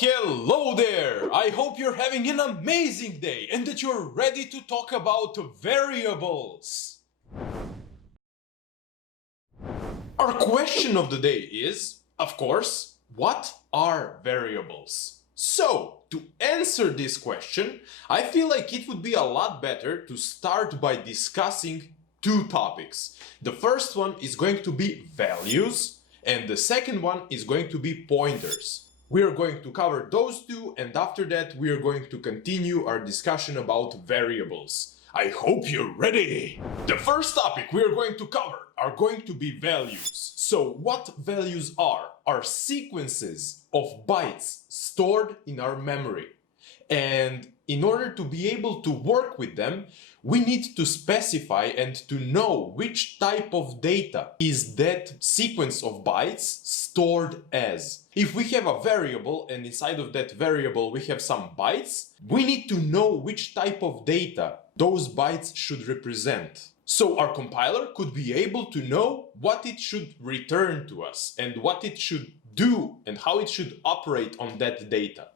Hello there! I hope you're having an amazing day and that you're ready to talk about variables. Our question of the day is, of course, what are variables? So, to answer this question, I feel like it would be a lot better to start by discussing two topics. The first one is going to be values, and the second one is going to be pointers. We are going to cover those two, and after that we are going to continue our discussion about variables. I hope you're ready! The first topic we are going to cover are going to be values. So what values are sequences of bytes stored in our memory. And in order to be able to work with them, we need to specify and to know which type of data is that sequence of bytes stored as. If we have a variable and inside of that variable we have some bytes, we need to know which type of data those bytes should represent. So our compiler could be able to know what it should return to us and what it should do and how it should operate on that data.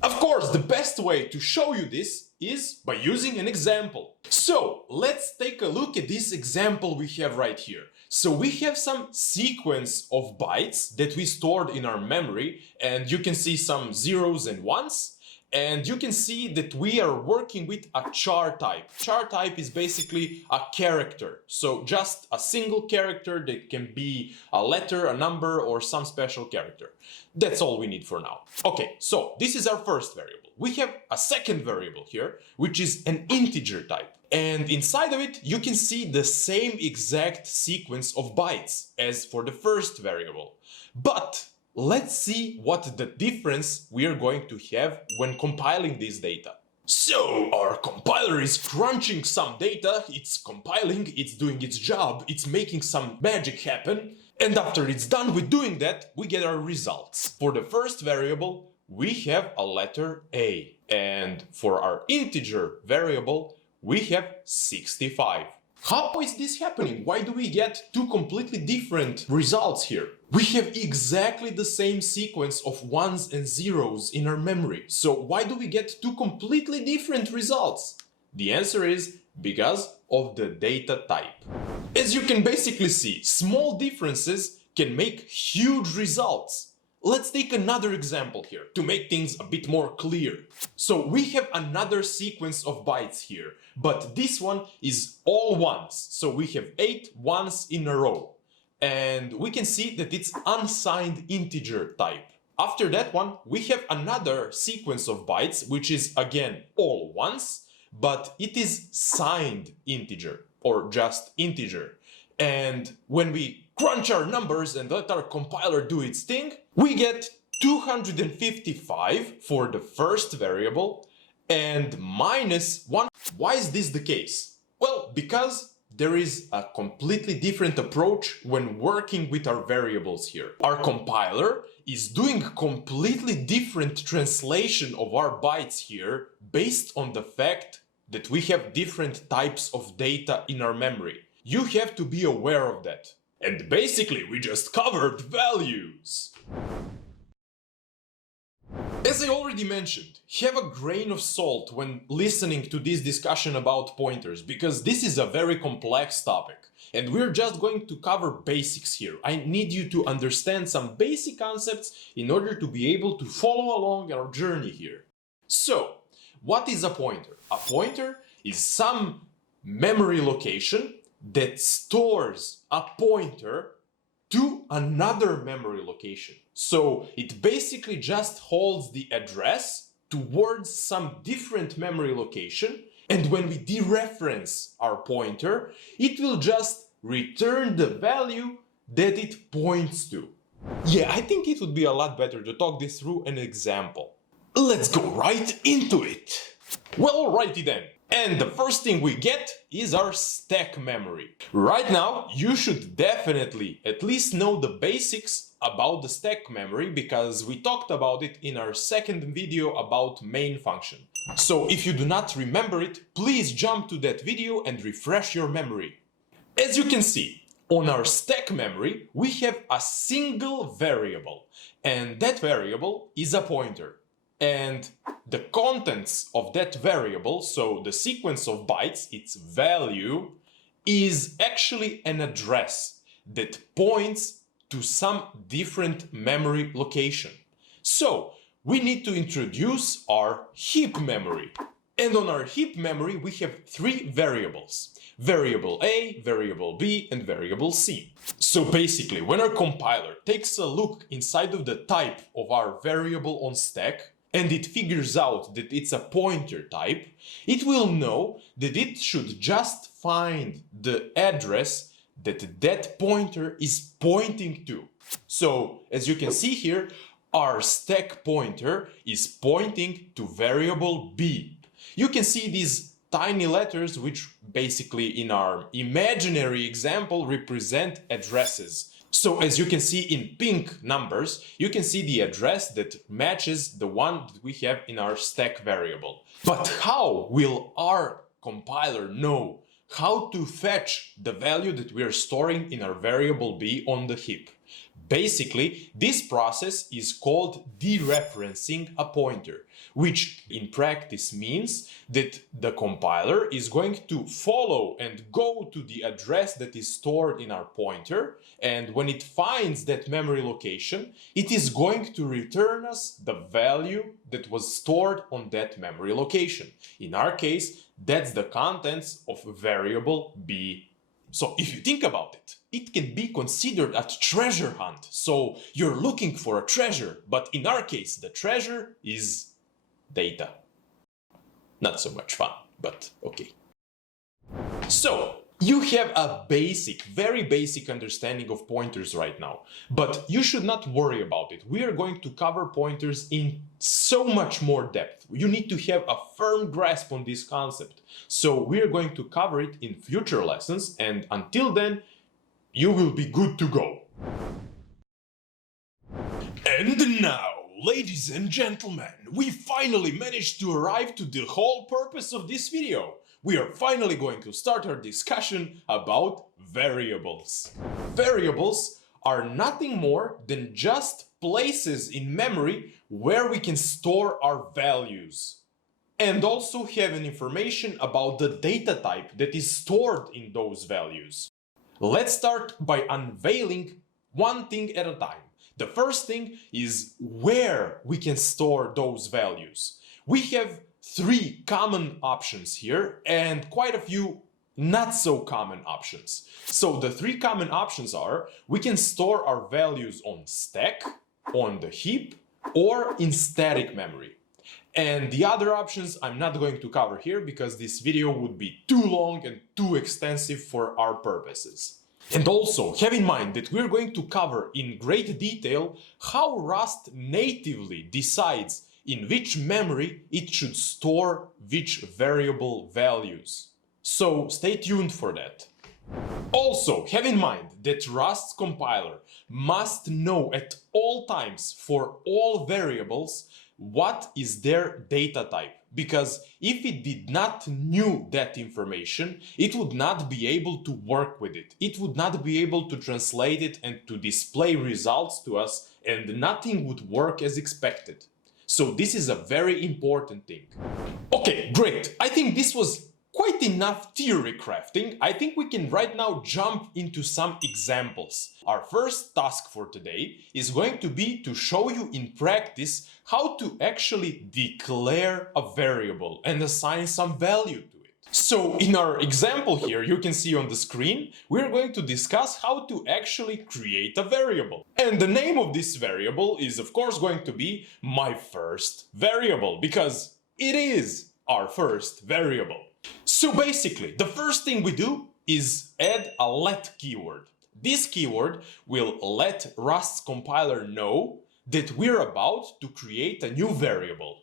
Of course, the best way to show you this is by using an example. So let's take a look at this example we have right here. So we have some sequence of bytes that we stored in our memory, and you can see some zeros and ones. And you can see that we are working with a char type. Char type is basically a character. So just a single character that can be a letter, a number, or some special character. That's all we need for now. Okay, so this is our first variable. We have a second variable here, which is an integer type. And inside of it, you can see the same exact sequence of bytes as for the first variable. But let's see what the difference we are going to have when compiling this data. So our compiler is crunching some data, it's compiling, it's doing its job, it's making some magic happen, and after it's done with doing that, we get our results. For the first variable, we have a letter A, and for our integer variable, we have 65. How is this happening? Why do we get two completely different results here? We have exactly the same sequence of ones and zeros in our memory. So why do we get two completely different results? The answer is because of the data type. As you can basically see, small differences can make huge results. Let's take another example here to make things a bit more clear. So we have another sequence of bytes here, but this one is all ones. So we have 8 ones in a row. And we can see that it's unsigned integer type. After that one, we have another sequence of bytes, which is again all ones, but it is signed integer or just integer. And when we crunch our numbers and let our compiler do its thing, we get 255 for the first variable and minus 1. Why is this the case? Well, because there is a completely different approach when working with our variables here. Our compiler is doing completely different translation of our bytes here based on the fact that we have different types of data in our memory. You have to be aware of that. And basically, we just covered values. As I already mentioned, have a grain of salt when listening to this discussion about pointers, because this is a very complex topic. And we're just going to cover basics here. I need you to understand some basic concepts in order to be able to follow along our journey here. So, what is a pointer? A pointer is some memory location that stores a pointer to another memory location. So it basically just holds the address towards some different memory location, and when we dereference our pointer, it will just return the value that it points to. Yeah, I think it would be a lot better to talk this through an example. Let's go right into it. Well, alrighty then. And the first thing we get is our stack memory. Right now, you should definitely at least know the basics about the stack memory because we talked about it in our second video about main function. So if you do not remember it, please jump to that video and refresh your memory. As you can see, On our stack memory, we have a single variable, and that variable is a pointer. And the contents of that variable, so the sequence of bytes, its value, is actually an address that points to some different memory location. So we need to introduce our heap memory. And on our heap memory, we have three variables: variable A, variable B, and variable C. So basically, when our compiler takes a look inside of the type of our variable on stack, and it figures out that it's a pointer type, it will know that it should just find the address that that pointer is pointing to. So, as you can see here, our stack pointer is pointing to variable B. You can see these tiny letters, which basically in our imaginary example represent addresses. So as you can see in pink numbers, you can see the address that matches the one that we have in our stack variable. But how will our compiler know how to fetch the value that we are storing in our variable B on the heap? Basically, this process is called dereferencing a pointer, which in practice means that the compiler is going to follow and go to the address that is stored in our pointer, and when it finds that memory location, it is going to return us the value that was stored on that memory location. In our case, that's the contents of variable B. So if you think about it, it can be considered a treasure hunt. So you're looking for a treasure, but in our case, the treasure is data. Not so much fun, but okay. So you have a basic, very basic understanding of pointers right now, but you should not worry about it. We are going to cover pointers in so much more depth. You need to have a firm grasp on this concept. So we are going to cover it in future lessons, and until then, you will be good to go. And now, ladies and gentlemen, we finally managed to arrive to the whole purpose of this video. We are finally going to start our discussion about variables. Variables are nothing more than just places in memory where we can store our values, and also have an information about the data type that is stored in those values. Let's start by unveiling one thing at a time. The first thing is where we can store those values. We have three common options here and quite a few not so common options. So the three common options are: we can store our values on stack, on the heap, or in static memory. And the other options I'm not going to cover here because this video would be too long and too extensive for our purposes. And also have in mind that we're going to cover in great detail how Rust natively decides in which memory it should store which variable values. So stay tuned for that. Also, have in mind that Rust's compiler must know at all times for all variables what is their data type, because if it did not know that information, it would not be able to work with it. It would not be able to translate it and to display results to us, and nothing would work as expected. So this is a very important thing. Okay, great. I think this was quite enough theory crafting. I think we can right now jump into some examples. Our first task for today is going to be to show you in practice how to actually declare a variable and assign some value to it. So in our example here, you can see on the screen, we're going to discuss how to actually create a variable. And the name of this variable is of course going to be my first variable, because it is our first variable. So basically, the first thing we do is add a let keyword. This keyword will let Rust's compiler know that we're about to create a new variable.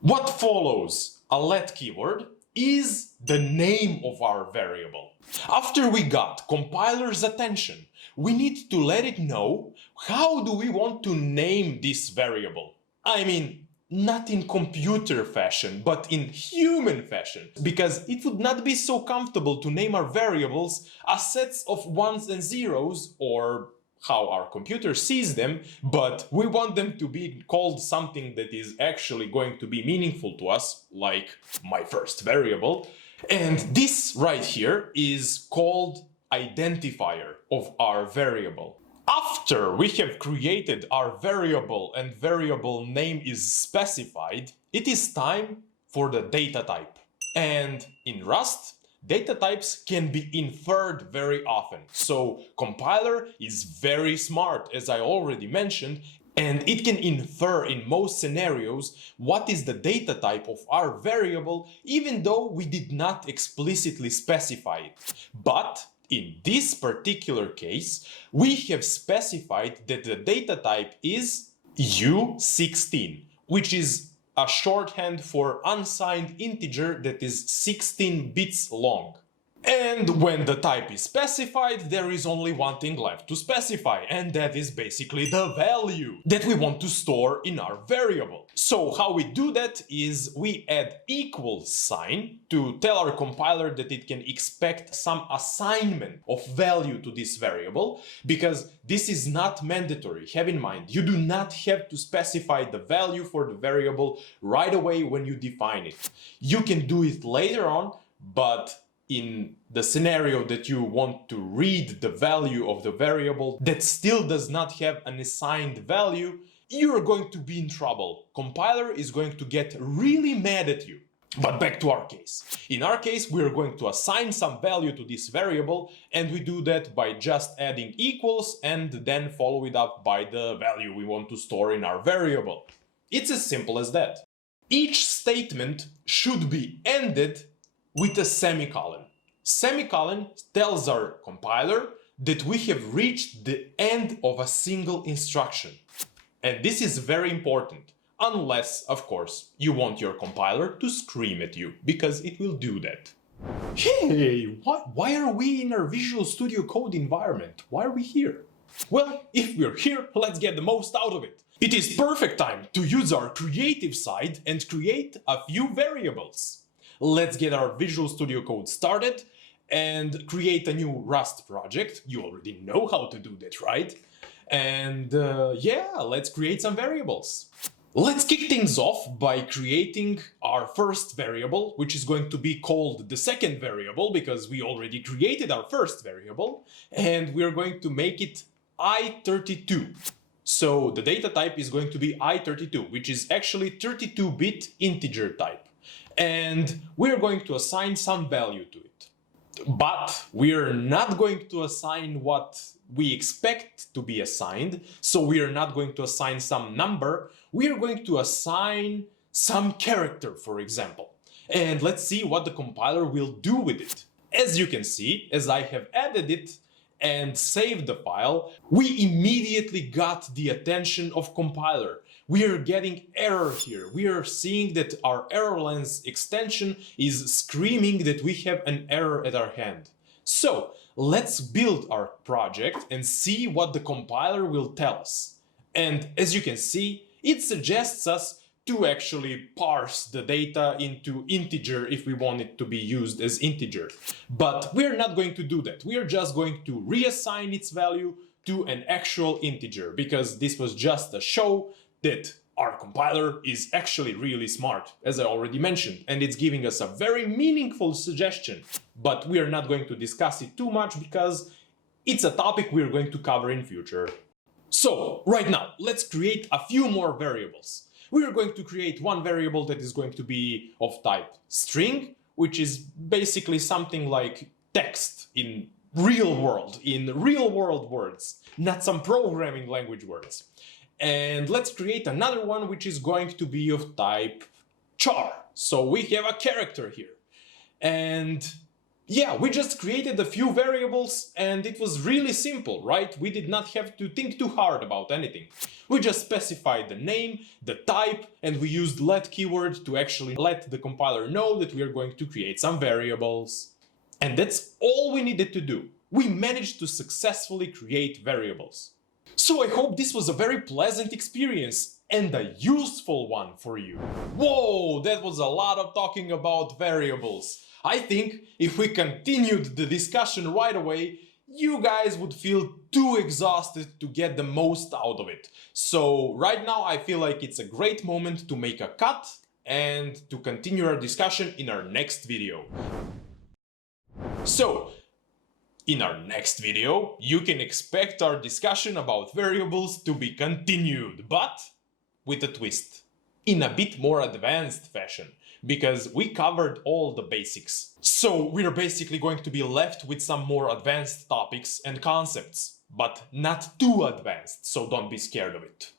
What follows a let keyword is the name of our variable. After we got compiler's attention, we need to let it know how do we want to name this variable. I mean, not in computer fashion, but in human fashion, because it would not be so comfortable to name our variables as sets of ones and zeros, or how our computer sees them, but we want them to be called something that is actually going to be meaningful to us, like my first variable. And this right here is called identifier of our variable. After we have created our variable and variable name is specified, it is time for the data type. And in Rust, data types can be inferred very often. So compiler is very smart, as I already mentioned, and it can infer in most scenarios what is the data type of our variable, even though we did not explicitly specify it. But in this particular case, we have specified that the data type is U16, which is a shorthand for unsigned integer that is 16 bits long. And when the type is specified, there is only one thing left to specify, and that is basically the value that we want to store in our variable. So how we do that is we add equals sign to tell our compiler that it can expect some assignment of value to this variable, because this is not mandatory. Have in mind, you do not have to specify the value for the variable right away when you define it. You can do it later on, but in the scenario that you want to read the value of the variable that still does not have an assigned value, you're going to be in trouble. Compiler is going to get really mad at you. But back to our case. In our case, we're going to assign some value to this variable, and we do that by just adding equals and then follow it up by the value we want to store in our variable. It's as simple as that. Each statement should be ended with a semicolon. Semicolon tells our compiler that we have reached the end of a single instruction. And this is very important, unless, of course, you want your compiler to scream at you, because it will do that. Hey, why are we in our Visual Studio Code environment? Why are we here? Well, if we're here, let's get the most out of it. It is perfect time to use our creative side and create a few variables. Let's get our Visual Studio Code started and create a new Rust project. You already know how to do that, right? And yeah, let's create some variables. Let's kick things off by creating our first variable, which is going to be called the second variable because we already created our first variable, and we're going to make it i32. So the data type is going to be i32, which is actually 32-bit integer type. And we're going to assign some value to it. But we're not going to assign what we expect to be assigned, so we are not going to assign some number, we are going to assign some character, for example. And let's see what the compiler will do with it. As you can see, as I have added it and saved the file, we immediately got the attention of compiler. We are getting error here. We are seeing that our errorlens extension is screaming that we have an error at our hand. So let's build our project and see what the compiler will tell us. And as you can see, it suggests us to actually parse the data into integer if we want it to be used as integer. But we're not going to do that. We are just going to reassign its value to an actual integer, because this was just a show that our compiler is actually really smart, as I already mentioned, and it's giving us a very meaningful suggestion. But we are not going to discuss it too much because it's a topic we're going to cover in future. So right now, let's create a few more variables. We are going to create one variable that is going to be of type string, which is basically something like text in real world words, not some programming language words. And let's create another one which is going to be of type char. So we have a character here. And yeah, we just created a few variables and it was really simple, right? We did not have to think too hard about anything. We just specified the name, the type, and we used let keyword to actually let the compiler know that we are going to create some variables. And that's all we needed to do. We managed to successfully create variables. So I hope this was a very pleasant experience. and a useful one for you. Whoa, that was a lot of talking about variables. I think if we continued the discussion right away, you guys would feel too exhausted to get the most out of it. So right now I feel like it's a great moment to make a cut and to continue our discussion in our next video. So, in our next video, you can expect our discussion about variables to be continued, but with a twist. In a bit more advanced fashion, because we covered all the basics. So we're basically going to be left with some more advanced topics and concepts, but not too advanced, so don't be scared of it.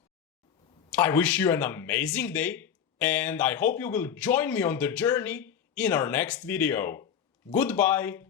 I wish you an amazing day, and I hope you will join me on the journey in our next video. Goodbye!